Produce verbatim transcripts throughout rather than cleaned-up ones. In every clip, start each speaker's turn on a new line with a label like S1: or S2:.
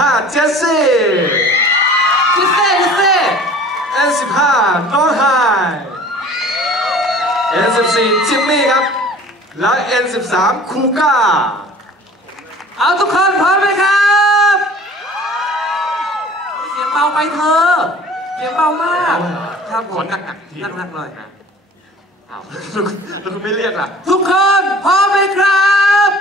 S1: ห้าเจสซี่เจสซี่เจสซี่ เอ็น สิบห้าน้องไฮ เอ็น สิบสี่จิมมี่ครับและ เอ็น สิบสามคูก้าเอาทุกคนพร้อมไหมครับเสียงเบาไปเธอเสียงเบามากครับขอหนักหนักทีหนักๆหน่อยนะอ้าวแล้วคุณไม่เรียกล่ะทุกคนพร้อมไหมครับ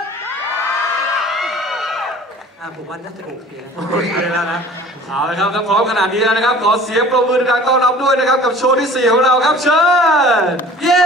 S1: ผมว่าน่าจะโอเคแล้วโอเคแล้วนะเอาละครับถ้าพร้อมขนาดนี้แล้วนะครับขอเสียงปรบมือดังๆต้อนรับด้วยนะครับกับโชว์ที่สี่ของเราครับเชิญเย้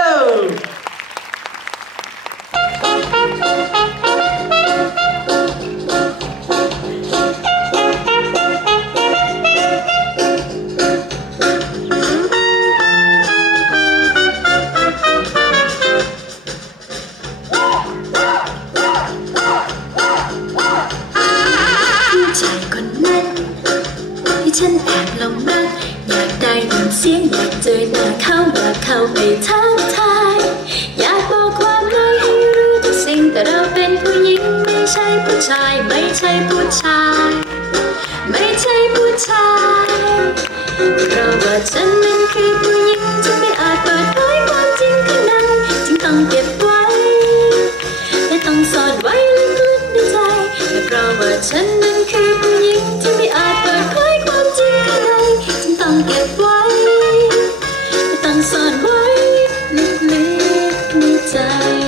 S2: ฉันแอบหลงรักอยากได้ยินเสียงอยากเจอหน้าเขาอยากเข้าไปทักทายอยากบอกความในให้รู้ทุกสิ่งแต่เราเป็นผู้หญิงไม่ใช่ผู้ชายไม่ใช่ผู้ชายไม่ใช่ผู้ชายเพราะว่าฉันนั้นคือผู้หญิงจะไม่อาจเปิดเผยความจริงข้างในจึงต้องเก็บไว้และต้องซ่อนไว้ลึกๆในใจและเพราะว่าฉันนั้นคือผู้หญิงที่ไม่อาจเปิดเผยต้องเก็บไว้ต้องซ่อนไว้ลึกๆในใจ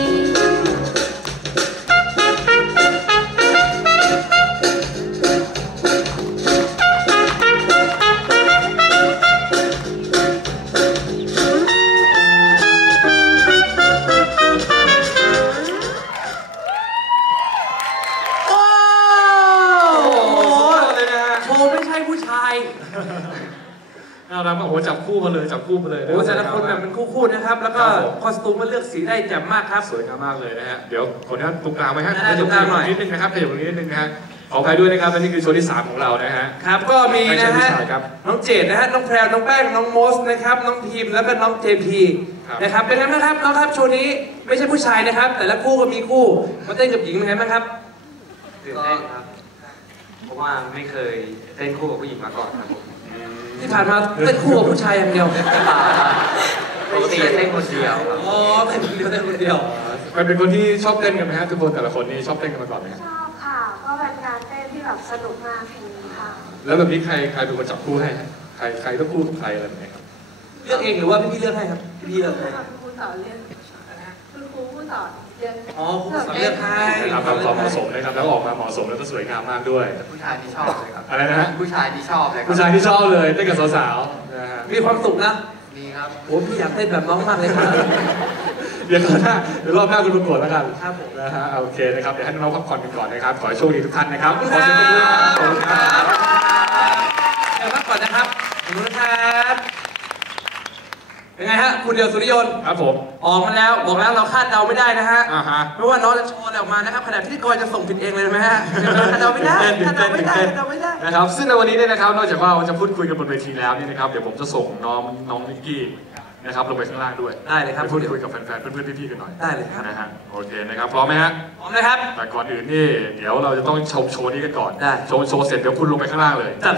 S1: เราโอ้โหจับคู่มาเลยจับคู่มาเลยโอ้แต่ละคนแบบเป็นคู่ๆนะครับแล้วก็คอสตูมมันเลือกสีได้แจ่มมากครับสวยงามมากเลยนะฮะเดี๋ยวขออนุญาตตรงกลางไหมฮะขยับตรงกลางหน่อยนิดนึงนะครับขยับตรงนี้นิดนึงนะฮะขออภัยด้วยนะครับและนี่คือโชว์ที่สามของเรานะฮะครับก็มีนะฮะน้องเจดนะฮะน้องแพรวน้องแป้งน้องโมสนะครับน้องพิมแล้วก็น้องเจพีนะครับเป็นไงบ้างครับน้องครับโชว์นี้ไม่ใช่ผู้ชายนะครับแต่ละคู่ก็มีคู่มาเต้นกับหญิงเป็นไงบ้างครับ
S3: ตื่นเต้นครับเพราะว่าไม่เคยเต้นคู่กับผู้หญิงมาก่อนครับผม
S1: ที่ผ่านมาเต้นคู่กับผู้ชายอย่างเดียว
S3: ปกติจะเต้นคนเดียว
S1: อ๋อเต้นคนเดียวเต้นคนเดียวมันเป็นคนที่ชอบเต้นกันไหมฮะทุกคนแต่ละคนนี่ชอบเต้นกันมาก่อนไหม
S4: ชอบค่ะก็เป็นการเต้นที่แบบสนุกมากค่ะ
S1: แล้วแบบนี้ใครใครเป็นคนจับคู่ให้ใครใครต้องคู่กับใครอะไรแบบนี้ครับเลือกเองหรือว่าพี่พี่เลือกให้ครับพี่เลือกให้
S4: ครูสอนเลือกคือครูผู้สอนเลือก
S1: อ๋อครูสอนเลือกให้ครับความเหมาะสมนะครับแล้วออกมาเหมาะสมแล้วก็สวยงามมากด้วย
S3: ผู้ชายที่ชอบเลยครับ
S1: อะไรนะฮะ
S3: ผู้ชายที่ชอบเลย
S1: ผู้ชายที่ชอบเลยเต้นกับสาวๆนะฮะมีความสุขนะ
S3: มีครับ
S1: โอ้พี่อยากเต้นแบบน้องมากเลยครับเดี๋ยวหน้าเดี๋ยวรอบหน้าคุณประกวดแล้วกัน
S4: ครับ
S1: นะฮะโอเคนะครับเดี๋ยวให้น้องพักผ่อนกันก่อนนะครับขอให้โชคดีทุกท่านนะครับขอเชิญทุกท่านครับเดี๋ยวพักผ่อนนะครับขอบคุณครับเป็นไงฮะคุณเดียวสุริยนต์ครับผมออกมาแล้วบอกแล้วเราคาดเดาไม่ได้นะฮะเพราะว่าน้องจะโชว์อะไรออกมานะครับขณะที่กอยจะส่งผิดเองเลยไหมฮะคาดเดาไม่ได้คาดเดาไม่ได้คาดเดาไม่ได้นะครับซึ่งในวันนี้เนี่ยนะครับนอกจากว่าจะพูดคุยกันบนเวทีแล้วนี่นะครับเดี๋ยวผมจะส่งน้องน้องนิกกี้นะครับลงไปข้างล่างด้วยได้เลยครับไปพูดคุยกับแฟนๆเพื่อนๆพี่ๆกันหน่อยได้เลยครับนะฮะโอเคนะครับพร้อมไหมฮะพร้อมเลยครับแต่ก่อนอื่นนี่เดี๋ยวเราจะต้องชมโชว์นี้กันก่อนได้โชว์โชว์เสร็จเดี๋ยวคุณลงไปข้างล่างเลย